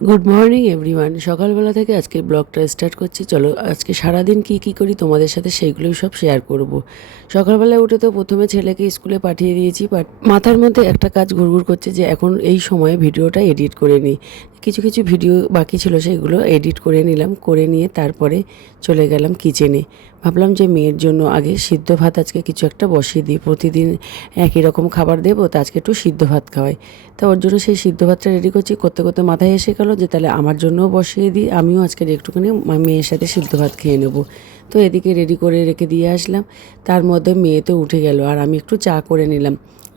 Good morning everyone সকালবেলা থেকে আজকের ব্লগটা স্টার্ট করছি। চলো, আজকে সারাদিন কি কি করি তোমাদের সাথে সেইগুলোই সব শেয়ার করব। সকালবেলায় উঠে তো প্রথমে ছেলেকে স্কুলে পাঠিয়ে দিয়েছি বাট মাথার মধ্যে একটা কাজ ঘুরঘুর করছে যে এখন এই সময়ে ভিডিওটা এডিট করে নিই। কিছু কিছু ভিডিও বাকি ছিল সেগুলো এডিট করে নিলাম, করে নিয়ে তারপরে চলে গেলাম কিচেনে ভাবলাম যে মেয়ের জন্য আগে সিদ্ধ ভাত আজকে কিছু একটা বসিয়ে দিই। প্রতিদিন একই রকম খাবার দেবো, তা আজকে একটু সিদ্ধ ভাত খাওয়াই। তা ওর জন্য সেই সিদ্ধ ভাতটা রেডি করছি। করতে করতে মাথায় এসে গেলো যে তাহলে আমার জন্যও বসিয়ে দিই, আমিও আজকে একটুখানি মেয়ের সাথে সিদ্ধ ভাত খেয়ে নেব। তো এদিকে রেডি করে রেখে দিয়ে আসলাম। তার মধ্যে মেয়ে তো উঠে গেল, আর আমি একটু চা করে নিলাম।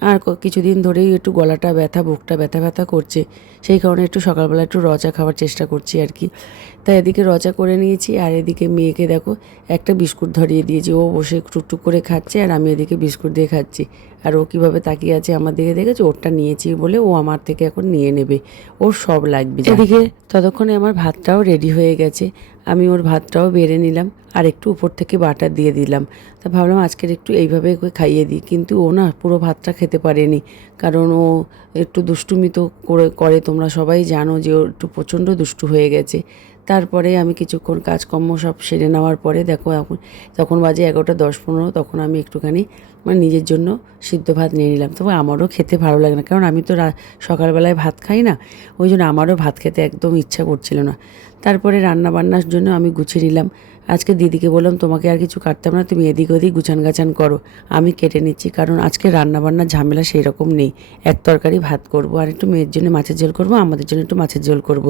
আর কিছুদিন ধরেই একটু গলাটা ব্যথা, বুকটা ব্যথা ব্যথা করছে। সেই কারণে একটু সকালবেলা একটু রচা খাওয়ার চেষ্টা করছি আর কি। তাই এদিকে রচা করে নিয়েছি আর এদিকে মেয়েকে দেখো একটা বিস্কুট ধরিয়ে দিয়েছি। ও বসে টুকটুক করে খাচ্ছে আর আমি এদিকে বিস্কুট দিয়ে খাচ্ছি। আর ও কীভাবে তাকিয়ে আছে আমার দিকে দেখেছে? ওরটা নিয়েছি বলে ও আমার থেকে এখন নিয়ে নেবে। ওর সব লাগবে। এদিকে ততক্ষণে আমার ভাতটাও রেডি হয়ে গেছে। আমি ওর ভাতটাও বেড়ে নিলাম আর একটু উপর থেকে বাটার দিয়ে দিলাম। তা ভাবলাম আজকের একটু এইভাবে খাইয়ে দিই, কিন্তু ও না পুরো ভাতটা খেতে পারেনি। কারণ ও একটু দুষ্টুমি তো করে করে তোমরা সবাই জানো যে ও একটু প্রচণ্ড দুষ্টু হয়ে গেছে। তারপরে আমি কিছুক্ষণ কাজকর্ম সব সেরে নেওয়ার পরে দেখো এখন তখন বাজে এগারোটা দশ পনেরো, তখন আমি একটুখানি মানে নিজের জন্য সিদ্ধ ভাত নিয়ে নিলাম। তবে আমারও খেতে ভালো লাগে না, কারণ আমি তো সকালবেলায় ভাত খাই না, ওই জন্য আমারও ভাত খেতে একদম ইচ্ছা করছিল না। তারপরে রান্না বান্নার জন্য আমি গুছিয়ে নিলাম। আজকে দিদিকে বললাম, তোমাকে আর কিছু কাটতাম না, তুমি এদিক ওদিক গুছান গাছান করো। আমি কেটে নিচ্ছি, কারণ আজকে রান্না বান্নার ঝামেলা সেই রকম নেই। এক তরকারি ভাত করব আর একটু মেয়ের জন্য মাছের ঝোল করব, আমাদের জন্য একটু মাছের ঝোল করব।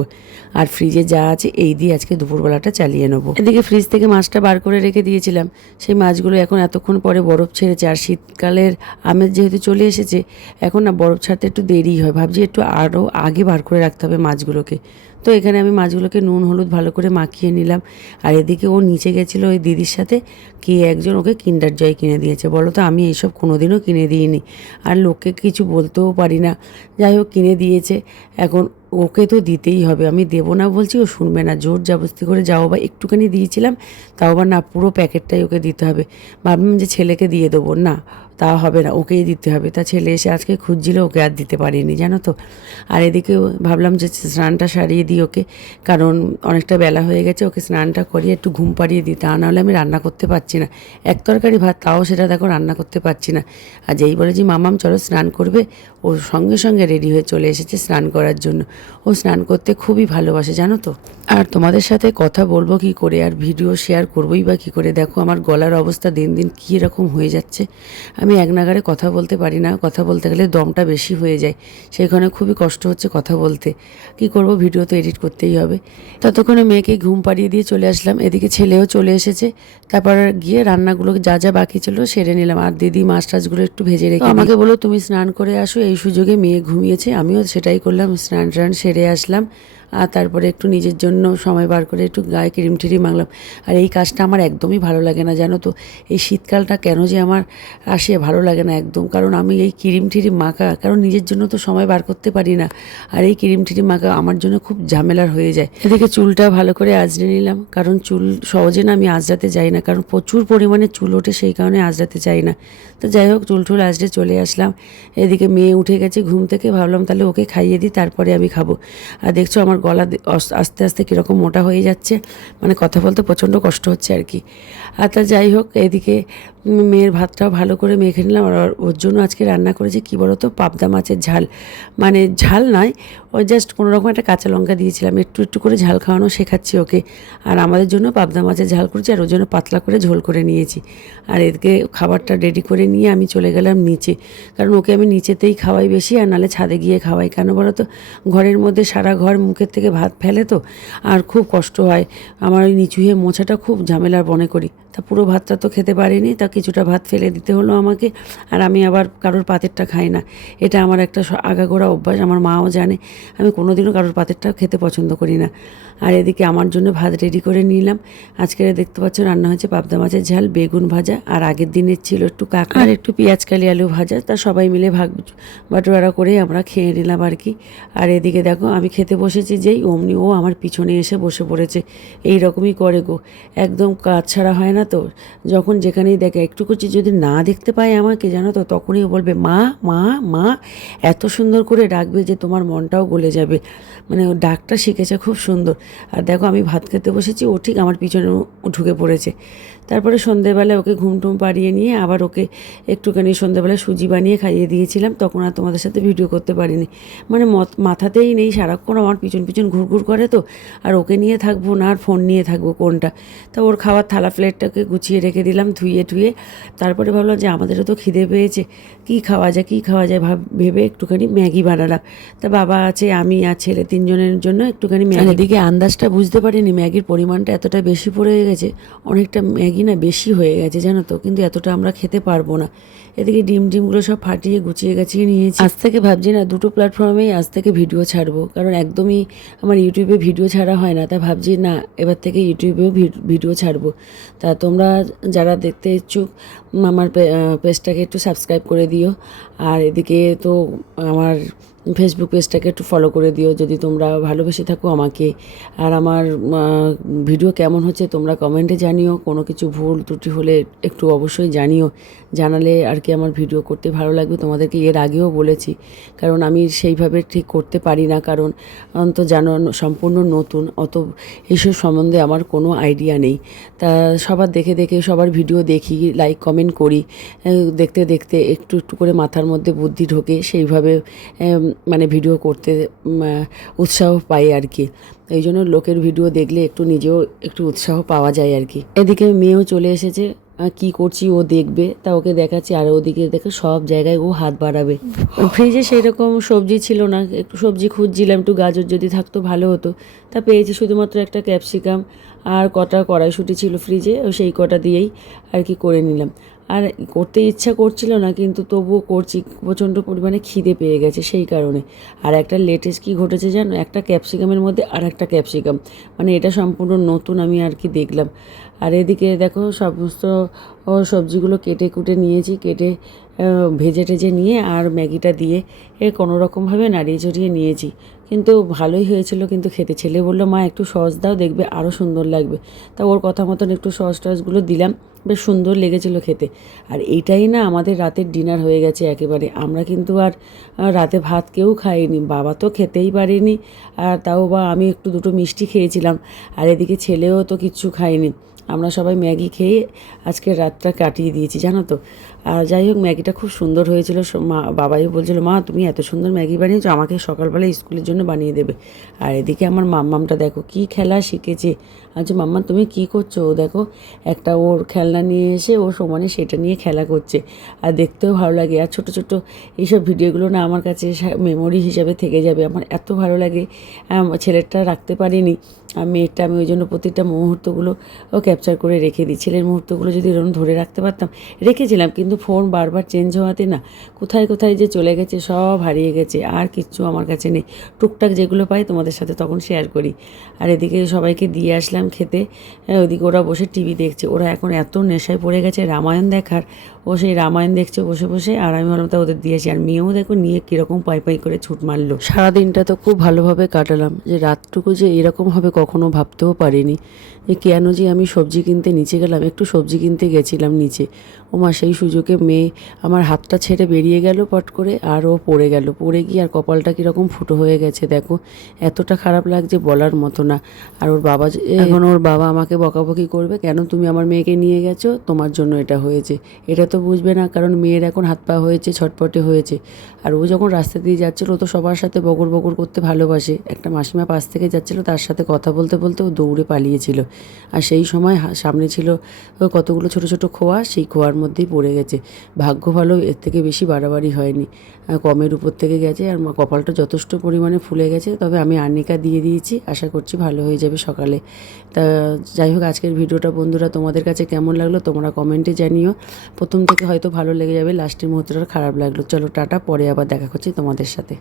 আর ফ্রিজে যা আছে এই দিয়ে আজকে দুপুরবেলাটা চালিয়ে নেব। এদিকে ফ্রিজ থেকে মাছটা বার করে রেখে দিয়েছিলাম। সেই মাছগুলো এখন এতক্ষণ পরে বরফ ছেড়েছে, আর শীতকালের আমের যেহেতু চলে এসেছে, এখন না বরফ ছাড়তে একটু দেরি হয়। ভাবছি একটু আরও আগে বার করে রাখতে হবে মাছগুলোকে। তো এখানে আমি মাছগুলোকে নুন, হলুদ ভালো করে মাখিয়ে নিলাম। আর এদিকে ও নিচে গেছিল ওই দিদির সাথে, কে একজন ওকে কিন্ডার জয় কিনে দিয়েছে। বলো তো, আমি এইসব কোনোদিনও কিনে দিইনি। আর লোককে কিছু বলতেও পারি না। যাই হোক, কিনে দিয়েছে। এখন ওকে তো দিতেই হবে। আমি দেবো না বলছি, ও শুনবে না। জোর জাবস্তি করে যাও, বা একটুখানি দিয়েছিলাম, তাও আবার না, পুরো প্যাকেটটাই ওকে দিতে হবে। ভাবলাম যে ছেলেকে দিয়ে দেবো। না, তা হবে না, ওকেই দিতে হবে। তা ছেলে এসে আজকে খুঁজছিল, ওকে আর দিতে পারিনি, জানো তো? আর এদিকে ভাবলাম যে স্নানটা সারিয়ে দিই ওকে, কারণ অনেকটা বেলা হয়ে গেছে, ওকে স্নানটা করিয়ে একটু ঘুম পাড়িয়ে দিই। তা নাহলে আমি রান্না করতে পারছি না। এক তরকারি ভাত, তাও সেটা দেখো রান্না করতে পারছি না। আর যেই বলে যে মামাম, চলো স্নান করবে। ও সঙ্গে সঙ্গে রেডি হয়ে চলে এসেছে স্নান করার জন্য। ও স্নান করতে খুবই ভালোবাসে জানো তো। আর তোমাদের সাথে কথা বলব কি করে আর ভিডিও শেয়ার করবোই বা কি করে। দেখো আমার গলার অবস্থা দিন দিন কী রকম হয়ে যাচ্ছে। আমি এক নাগারে কথা বলতে পারি না কথা বলতে গেলে দমটা বেশি হয়ে যায়। সেখানে খুবই কষ্ট হচ্ছে কথা বলতে। কি করব ভিডিও তো এডিট করতেই হবে। ততক্ষণে মেয়েকে ঘুম পাড়িয়ে দিয়ে চলে আসলাম। এদিকে ছেলেও চলে এসেছে। তারপর গিয়ে রান্নাগুলো যা যা বাকি ছিল সেরে নিলাম। আর দিদি মাছ টাছগুলো একটু ভেজে রেখে আমাকে বলো তুমি স্নান করে আসো এই সুযোগে মেয়ে ঘুমিয়েছে। আমিও সেটাই করলাম স্নান টান সেরে আসলাম। আর তারপরে একটু নিজের জন্য সময় বার করে একটু গায়ে ক্রিম টিরিম মাখলাম। আর এই কাজটা আমার একদমই ভালো লাগে না, জানো তো? এই শীতকালটা কেন যে আমার আসে ভালো লাগে না একদম। কারণ আমি এই ক্রিম টিরিম মাখা, কারণ নিজের জন্য তো সময় বার করতে পারি না। আর এই ক্রিম টিরিম মাখা আমার জন্য খুব ঝামেলার হয়ে যায়। এদিকে চুলটা ভালো করে আজড়ে নিলাম, কারণ চুল সহজে না আমি আজরাতে যাই না, কারণ প্রচুর পরিমাণে চুল ওঠে সেই কারণে আজরাতে চাই না। তো যাই হোক, চুল টুল আজড়ে চলে আসলাম। এদিকে মেয়ে উঠে গেছে ঘুম থেকে, ভাবলাম তাহলে ওকে খাইয়ে দিই, তারপরে আমি খাব। আর দেখছ আমার গলা আস্তে আস্তে কীরকম মোটা হয়ে যাচ্ছে মানে কথা বলতে প্রচণ্ড কষ্ট হচ্ছে আর কি। আর তা যাই হোক, এদিকে মেয়ের ভাতটাও ভালো করে মেখে নিলাম। আর ওর জন্য আজকে রান্না করেছি, কী বলো তো পাবদা মাছের ঝাল। মানে ঝাল নয়, ওই জাস্ট কোনো রকম একটা কাঁচা লঙ্কা দিয়েছিলাম। একটু একটু করে ঝাল খাওয়ানো শেখাচ্ছি ওকে। আর আমাদের জন্য পাবদা মাছের ঝাল করেছি, আর ওর জন্য পাতলা করে ঝোল করে নিয়েছি। আর এদিকে খাবারটা রেডি করে নিয়ে আমি চলে গেলাম নিচে। কারণ ওকে আমি নিচেতেই খাওয়াই বেশি, আর নালে ছাদে গিয়ে খাওয়াই। কেন বলো তো ঘরের মধ্যে সারা ঘর মুখের থেকে ভাত ফেলে তো, আর খুব কষ্ট হয়। আমার ওই নিচু হয়ে মোছাটা খুব ঝামেলার মনে করি। তা পুরো ভাতটা তো খেতে পারিনি তা কিছুটা ভাত ফেলে দিতে হলো আমাকে আর আমি আবার কারোর পাতেরটা খাই না। এটা আমার একটা আগাগোড়া অভ্যাস আমার মাও জানে আমি কোনোদিনও কারোর পাতেরটা খেতে পছন্দ করি না। আর এদিকে আমার জন্য ভাত রেডি করে নিলাম। আজকের দেখতে পাচ্ছ রান্না হয়েছে পাবদা মাছের ঝাল বেগুন ভাজা আর আগের দিনের ছিল একটু কাঁকড়া আর একটু পেঁয়াজ কালি আলু ভাজা তা সবাই মিলে ভাগ বাটোয়ারা করে আমরা খেয়ে নিলাম আর কি। আর এদিকে দেখো আমি খেতে বসেছি যেই অমনি ও আমার পিছনে এসে বসে পড়েছে। এই রকমই করে গো একদম কাজ ছাড়া হয় না তো যখন যেখানেই দেখে, একটু করছি যদি না দেখতে পায় আমাকে, জানো তো, তখনই বলবে, মা মা মা, এত সুন্দর করে ডাকবে যে তোমার মনটাও গলে যাবে। মানে ও ডাকটা শিখেছে খুব সুন্দর। আর দেখো, আমি ভাত খেতে বসেছি, ও ঠিক আমার পিছনে ঢুকে পড়েছে। তারপরে সন্ধেবেলায় ওকে ঘুম টুম পাড়িয়ে নিয়ে আবার ওকে একটুখানি সন্ধেবেলায় সুজি বানিয়ে খাইয়ে দিয়েছিলাম। তখন আর তোমাদের সাথে ভিডিও করতে পারিনি। মানে মাথাতেই নেই, সারাক্ষণ আমার পিছন পিছন ঘুরঘুর করে তো। আর ওকে নিয়ে থাকব না, আর ফোন নিয়ে থাকব কোনটা? তা ওর খাওয়ার থালা প্লেটটাকে গুছিয়ে রেখে দিলাম ধুয়ে টুয়ে। তারপরে ভাবলাম যে আমাদেরও তো খিদে পেয়েছে। কী খাওয়া যায় কী খাওয়া যায় ভাব ভেবে একটুখানি ম্যাগি বানালাম। তা বাবা আছে আমি আর ছেলে তিনজনের জন্য একটুখানি ম্যাগি এদিকে আন্দাজটা বুঝতে পারিনি ম্যাগির পরিমাণটা এতটা বেশি পড়ে গেছে। অনেকটা ম্যাগি না বেশি হয়ে গেছে জানো তো কিন্তু এতটা আমরা খেতে পারব না। এদিকে ডিম ডিমগুলো সব ফাটিয়ে গুছিয়ে গাছিয়ে নিয়েছি। আজ থেকে ভাবছি না দুটো প্ল্যাটফর্মেই আজ থেকে ভিডিও ছাড়বো কারণ একদমই আমার ইউটিউবে ভিডিও ছাড়া হয় না। তা ভাবছি না এবার থেকে ইউটিউবেও ভিডিও ছাড়বো। তা তোমরা যারা দেখতে ইচ্ছুক আমার পেজটাকে একটু সাবস্ক্রাইব করে দিও। আর এদিকে তো আমার ফেসবুক পেজটাকে একটু ফলো করে দিও। যদি তোমরা ভালোবেসে থাকো আমাকে। আর আমার ভিডিও কেমন হচ্ছে তোমরা কমেন্টে জানিও। কোনো কিছু ভুল ত্রুটি হলে একটু অবশ্যই জানিও। জানালে আর কি আমার ভিডিও করতে ভালো লাগবে। তোমাদেরকে এর আগেও বলেছি। কারণ আমি সেইভাবে ঠিক করতে পারি না। কারণ তো জানো, সম্পূর্ণ নতুন। অত এসব সম্বন্ধে আমার কোনো আইডিয়া নেই। তা সবার দেখে দেখে, সবার ভিডিও দেখি লাইক কমেন্ট করি দেখতে দেখতে একটু একটু করে মাথার মধ্যে বুদ্ধি ঢোকে, সেইভাবে মানে ভিডিও করতে উৎসাহ পাই আর কি। এই জন্য লোকের ভিডিও দেখলে একটু নিজেও একটু উৎসাহ পাওয়া যায় আর কি। এদিকে মেয়েও চলে এসেছে কি করছি ও দেখবে, তা ওকে দেখাচ্ছি, আর ওদিকে দেখে সব জায়গায় ও হাত বাড়াবে। ফ্রিজে সেই রকম সবজি ছিল না, একটু সবজি খুঁজছিলাম, একটু গাজর যদি থাকতো ভালো হতো। তা পেয়েছি শুধুমাত্র একটা ক্যাপসিকাম আর কটা কড়াইশুঁটি ছিল ফ্রিজে সেই কটা দিয়েই আর কি করে নিলাম। আর করতে ইচ্ছা করছিল না, কিন্তু তবুও করছি। প্রচণ্ড পরিমাণে খিদে পেয়ে গেছে সেই কারণে। আর একটা লেটেস্ট কি ঘটেছে জানো? একটা ক্যাপসিকামের মধ্যে আর একটা ক্যাপসিকাম মানে এটা সম্পূর্ণ নতুন আমি আর কি দেখলাম। আর এদিকে দেখো সমস্ত সবজিগুলো কেটে কুটে নিয়েছি, কেটে ভেজে টেজে নিয়ে আর ম্যাগিটা দিয়ে কোনো রকমভাবে নাড়িয়ে চড়িয়ে নিয়েছি। কিন্তু ভালোই হয়েছিল, কিন্তু খেতে। ছেলে বলল, মা, একটু সস দাও, দেখবে আরও সুন্দর লাগবে। তা ওর কথা মতন একটু সস টসগুলো দিলাম, বেশ সুন্দর লেগেছিল খেতে। আর এইটাই না, আমাদের রাতের ডিনার হয়ে গেছে একেবারে। আমরা কিন্তু আর রাতে ভাত কেউ খাইনি, বাবা তো খেতেই পারেনি। আর তাও বা আমি একটু দুটো মিষ্টি খেয়েছিলাম, আর এদিকে ছেলেও তো কিচ্ছু খায়নি। আমরা সবাই ম্যাগি খেয়ে আজকে রাতটা কাটিয়ে দিয়েছি, জানো তো? আর যাই হোক ম্যাগিটা খুব সুন্দর হয়েছিল। মা বাবাইও বলছিল মা তুমি এত সুন্দর ম্যাগি বানিয়েছো আমাকে সকালবেলা স্কুলের জন্য বানিয়ে দেবে। আর এদিকে আমার মাম্মামটা দেখো কি খেলা শিখেছে। আচ্ছা মাম্মা তুমি কি করছ? ও দেখো একটা ওর খেলনা নিয়ে এসে ও সমানে সেটা নিয়ে খেলা করছে আর দেখতেও ভালো লাগে। আর ছোটো ছোটো এইসব ভিডিওগুলো না আমার কাছে মেমোরি হিসাবে থেকে যাবে। আমার এত ভালো লাগে। আম, ছেলেরটা রাখতে পারিনি। আর মেয়েরটা আমি ওই জন্য প্রতিটা মুহূর্তগুলো ও ক্যাপচার করে রেখে দিই। ছেলের মুহূর্তগুলো যদি এরকম ধরে রাখতে পারতাম রেখেছিলাম কিন্তু ফোন বারবার চেঞ্জ হওয়াতে না কোথায় কোথায় যে চলে গেছে সব হারিয়ে গেছে আর কিচ্ছু আমার কাছে নেই। টুকটাক যেগুলো পাই তোমাদের সাথে তখন শেয়ার করি। আর এদিকে সবাইকে দিয়ে আসলাম খেতে। হ্যাঁ, ওদিকে ওরা বসে টিভি দেখছে। ওরা এখন এত নেশায় পড়ে গেছে রামায়ণ দেখার। ও সেই রামায়ণ দেখছে বসে বসে আর আমি ভাবলাম তা ওদের দিয়েছি আর মেয়েও দেখো নিয়ে কীরকম পাই পাই করে ছুট মারলো। সারাদিনটা তো খুব ভালোভাবে কাটালাম যে রাতটুকু যে এরকম হবে কখনো ভাবতেও পারিনি। যে কেন যে আমি সবজি কিনতে নিচে গেলাম একটু সবজি কিনতে গেছিলাম নিচে। ও মা সেই সুযোগে মেয়ে আমার হাতটা ছেড়ে বেরিয়ে গেল পট করে আর ও পড়ে গেল। পড়ে গিয়ে আর কপালটা কীরকম ফুটো হয়ে গেছে দেখো। এতটা খারাপ লাগছে বলার মতো না। আর ওর বাবা এখন ওর বাবা আমাকে বকাবকি করবে কেন তুমি আমার মেয়েকে নিয়ে গেছো? তোমার জন্য এটা হয়েছে। এটা তো বুঝবে না কারণ মেয়ের এখন হাত পা হয়েছে ছটপটে হয়েছে। আর ও যখন রাস্তা দিয়ে যাচ্ছিল ও তো সবার সাথে বকর বকর করতে ভালোবাসে। একটা মাসিমা পাশ থেকে যাচ্ছিল তার সাথে কথা বলতে বলতে ও দৌড়ে পালিয়েছিল। আর সেই সময় হা- সামনে ছিল কতগুলো ছোট ছোট খোয়া সেই খোয়ার মধ্যেই পড়ে গেছে। ভাগ্য ভালো, এর থেকে বেশি বাড়াবাড়ি হয়নি। কমের উপর থেকে গেছে আর কপালটা যথেষ্ট পরিমাণে ফুলে গেছে। তবে আমি আর্নিকা দিয়ে দিয়েছি। আশা করছি ভালো হয়ে যাবে সকালে। তা যাই হোক, আজকের ভিডিওটা বন্ধুরা তোমাদের কাছে কেমন লাগল তোমরা কমেন্টে জানিও। প্রথম থেকে হয়তো ভালো লেগে যাবে, লাস্টের মুহূর্তটা খারাপ লাগল। চলো টাটা, পরে আবার দেখা করছি তোমাদের সাথে।